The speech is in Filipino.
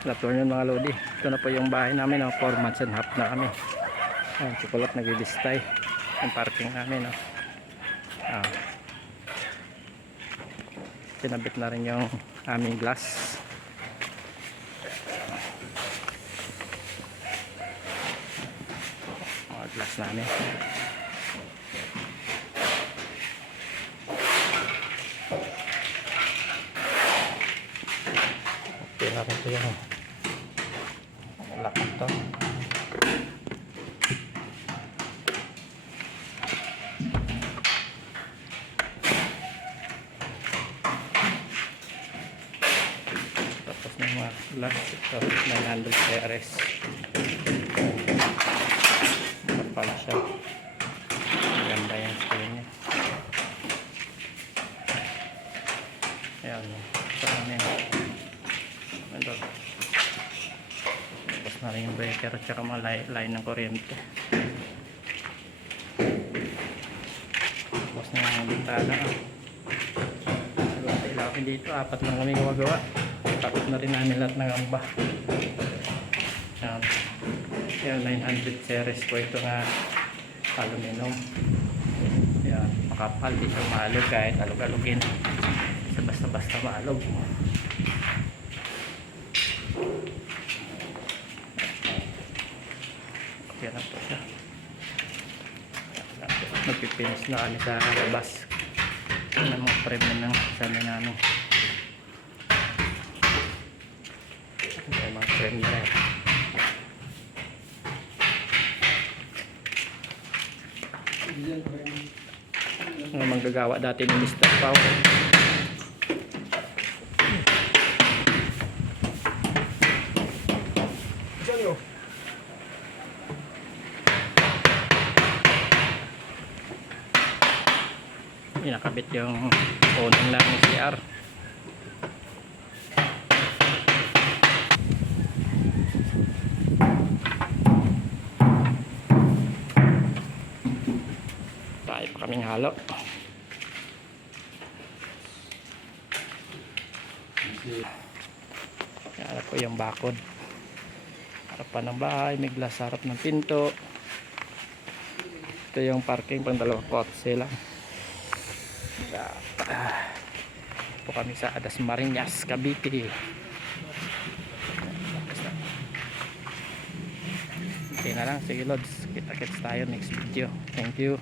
Good afternoon mga lodi. Ito na po yung bahay namin, 4 months and half na kami. Ayan, chocolate nag-i-listay yung parking namin. Sinabit na rin yung aming glass. Mga glass namin. Okay na rin ito yung lock ito. Tapos na yung mga glass. Ito 900 CRS. Kapal siya. Maganda yung screen niya. Ayan. Saan na yun? Ito. Tapos na rin yung breaker at saka mga line ng kuryente. Tapos na yung bintana. Ilapin dito, 4 lang kami gumagawa. Tapos na rin namin lahat ng amba. Yan, 900 series po ito nga aluminum. Yan, makapal, di siya maalog kahit alog-alugin. Basta-basta maalog. Yan na po siya. Magpipinis na kami sa labas. Yan ang mga frame na ng sana namin. Yan mga frame na rin. Ang manggagawa dati ni Mr. Pao. Nakabit yung uning lang ng CR. Tayo pa kaming halo. Yan po yung bakod. Harapan ng bahay, may glass harap ng pinto. Ito yung parking pang 2 kotse lang. Po kami sa Dasmariñas, Cavite. Okay na lang, sige lods, kita-kits tayo next video. Thank you.